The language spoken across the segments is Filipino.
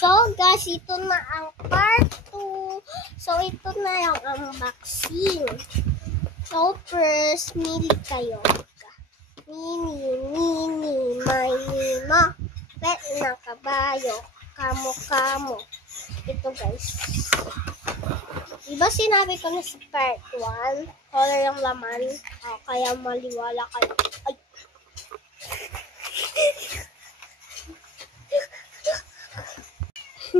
So guys, ito na ang part 2. So ito na yung unboxing. So first, mili kayo. Mini, may pet na kabayo. Kamo. Ito guys. Diba sinabi ko na sa part 1, color yung laman. Kaya maliwala kayo. Ay!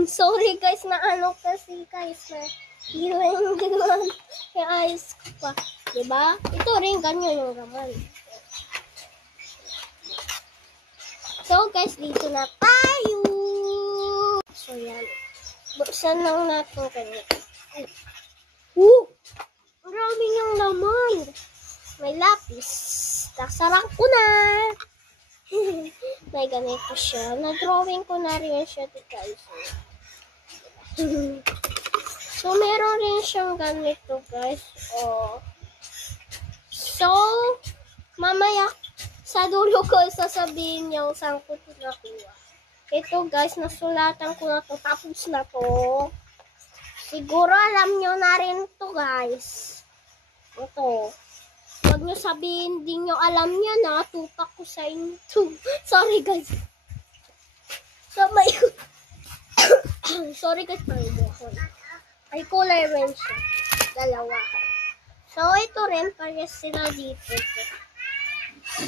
Sorry guys, na ano kasi guys na hilang yung eyes ko pa. Diba? Ito rin, ganyan yung laman. So guys, dito na tayo. So yan. Buksan lang natin kanina. Maraming yung laman. May lapis. Nasarang ko na. May ganito siya. Na-drawing ko na rin siya guys. So, meron rin siyang ganito guys. Oh. So, mamaya sa dulo ko sasabihin niyo saan ko ito nakuha. Ito guys, nasulatan ko na to. Tapos na to. Siguro alam nyo na rin to guys. Ito. Huwag nyo sabihin, di nyo alam niya na. Tupak ko sa inyo. Sorry guys. So, may... Sorry guys, may buhon. Ay, kulay rin siya. Dalawa. So, ito rin. Parehas sila dito.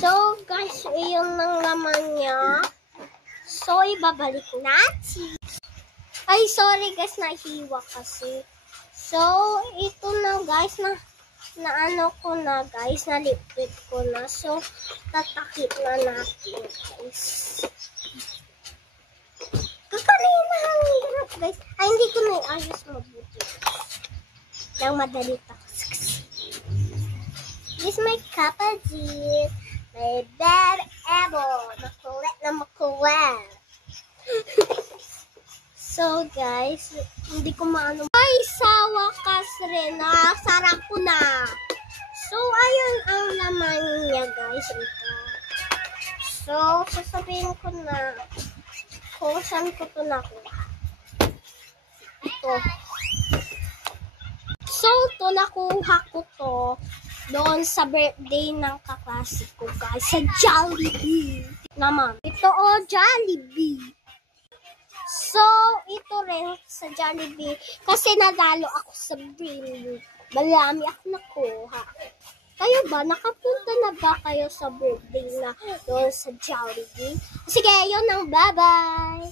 So, guys, iyon ang laman niya. So, ibabalik natin. Ay, sorry guys, nahiwa kasi. So, ito na guys, na ano ko na guys, nalipit ko na. So, tatakip na natin guys. Kakanina ang hirap guys. Ay, hindi ko na ayos mabuti. Yang madali takas. This is my kapatid. My bad apple. Makulit na makulit. So guys, hindi ko maano. Ay, sa wakas rin. Nasarap ko na. So, ayun ang laman niya guys. Ito. So, sasabihin ko na kung saan ko ito nakuha. Ito. So, ito nakuha ko to doon sa birthday ng kaklase ko guys. Sa Jollibee. Naman. Ito Jollibee. So, ito rin sa Jollibee. Kasi nadalo ako sa birthday. Malami ako nakuha. Kayo ba? Nakapunta na ba kayo sa birthday na doon sa Jollibee? Sige, yun ang bye-bye!